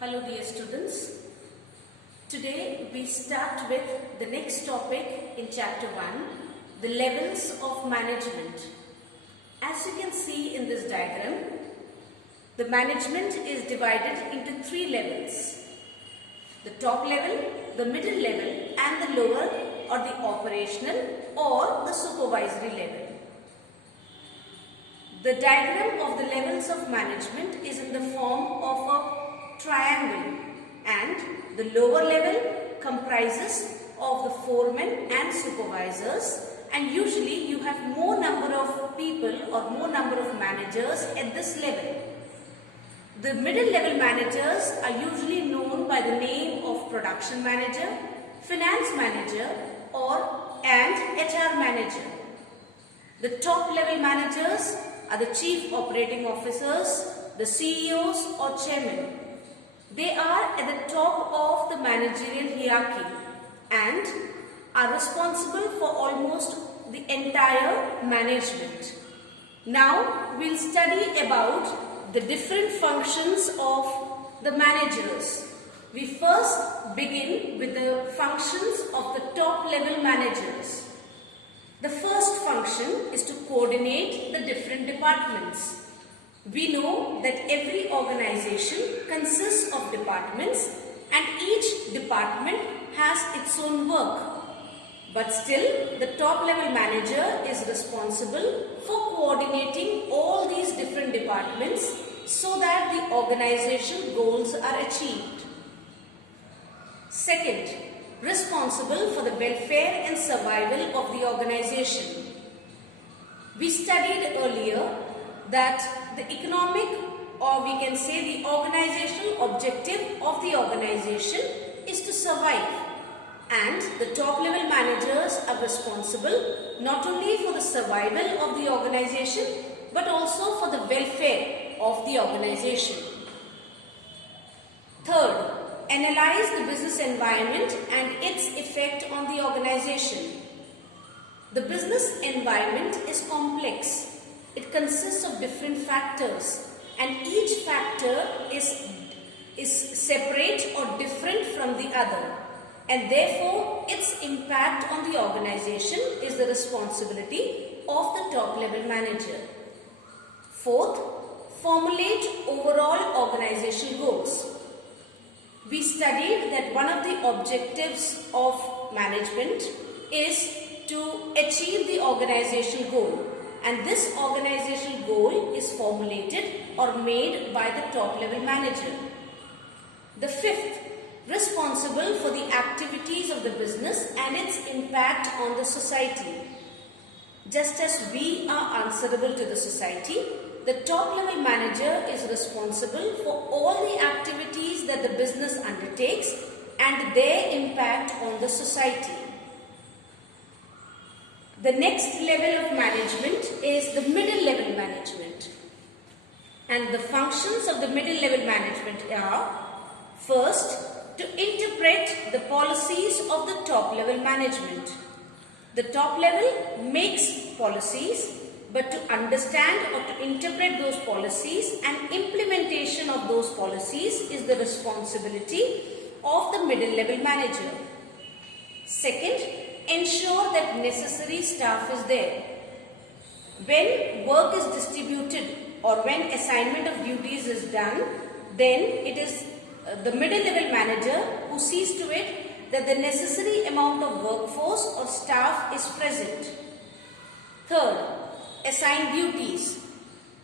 Hello dear students. Today we start with the next topic in chapter 1, the levels of management. As you can see in this diagram, the management is divided into 3 levels. The top level, the middle level and the lower or the operational or the supervisory level. The diagram of the levels of management is in the form of a triangle, and the lower level comprises of the foremen and supervisors, and usually you have more number of people or more number of managers at this level. The middle level managers are usually known by the name of production manager, finance manager and HR manager. The top level managers are the chief operating officers, the CEOs or chairmen. They are at the top of the managerial hierarchy and are responsible for almost the entire management. Now we'll study about the different functions of the managers. We first begin with the functions of the top level managers. The first function is to coordinate the different departments. We know that every organization consists of departments and each department has its own work. But still, the top level manager is responsible for coordinating all these different departments so that the organizational goals are achieved. Second, responsible for the welfare and survival of the organization. We studied earlier that the economic, or we can say the organizational objective of the organization is to survive, and the top level managers are responsible not only for the survival of the organization but also for the welfare of the organization. Third, analyze the business environment and its effect on the organization. The business environment is complex. It consists of different factors, and each factor is separate or different from the other, and therefore its impact on the organization is the responsibility of the top level manager. Fourth, formulate overall organizational goals. We studied that one of the objectives of management is to achieve the organizational goal, and this organizational goal is formulated or made by the top level manager. The fifth, responsible for the activities of the business and its impact on the society. Just as we are answerable to the society, the top level manager is responsible for all the activities that the business undertakes and their impact on the society. The next level of management is the middle level management, and the functions of the middle level management are: first, to interpret the policies of the top level management. The top level makes policies, but to understand or to interpret those policies and implementation of those policies is the responsibility of the middle level manager. Second, ensure that necessary staff is there. When work is distributed or when assignment of duties is done, then it is the middle level manager who sees to it that the necessary amount of workforce or staff is present. Third, assign duties.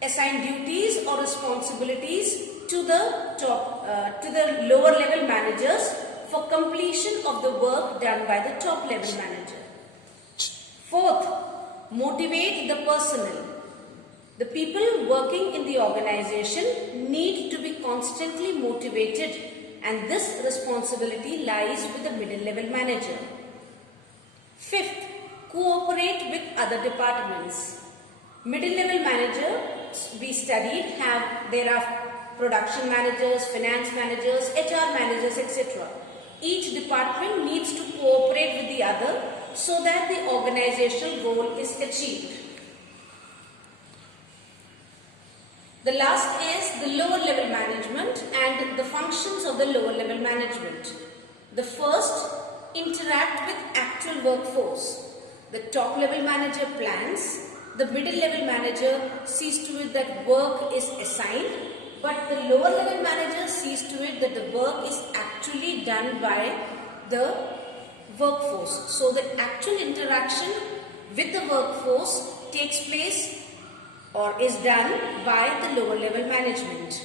Assign duties or responsibilities to the lower level managers for completion of the work done by the top level manager. Fourth, motivate the personnel. The people working in the organization need to be constantly motivated, and this responsibility lies with the middle level manager. Fifth, cooperate with other departments. Middle level managers we studied there are production managers, finance managers, HR managers, etc. Each department needs to cooperate with the other so that the organizational goal is achieved. The last is the lower level management, and the functions of of the lower level management. The first, interact with actual workforce. The top level manager plans, the middle level manager sees to it that work is assigned, but the lower level manager sees to it that the work is actually done by the workforce. So the actual interaction with the workforce takes place or is done by the lower level management.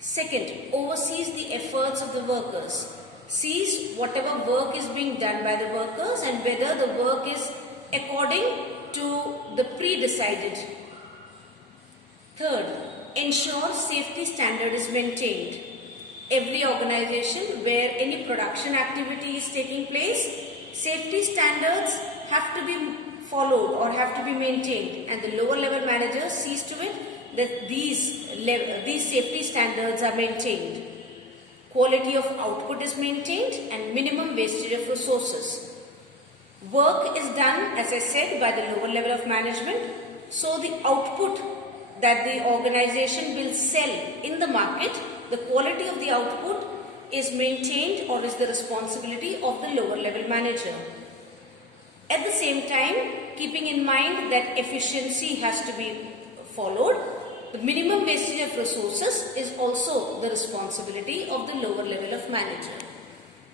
Second, oversees the efforts of the workers. Sees whatever work is being done by the workers and whether the work is according to the pre-decided. Third, ensure safety standard is maintained. Every organization where any production activity is taking place, safety standards have to be followed or have to be maintained, and the lower level manager sees to it that these safety standards are maintained. Quality of output is maintained and minimum wastage of resources. Work is done, as I said, by the lower level of management. So the output that the organization will sell in the market, the quality of the output is maintained or is the responsibility of the lower level manager. At the same time, keeping in mind that efficiency has to be followed, the minimum wastage of resources is also the responsibility of the lower level of manager.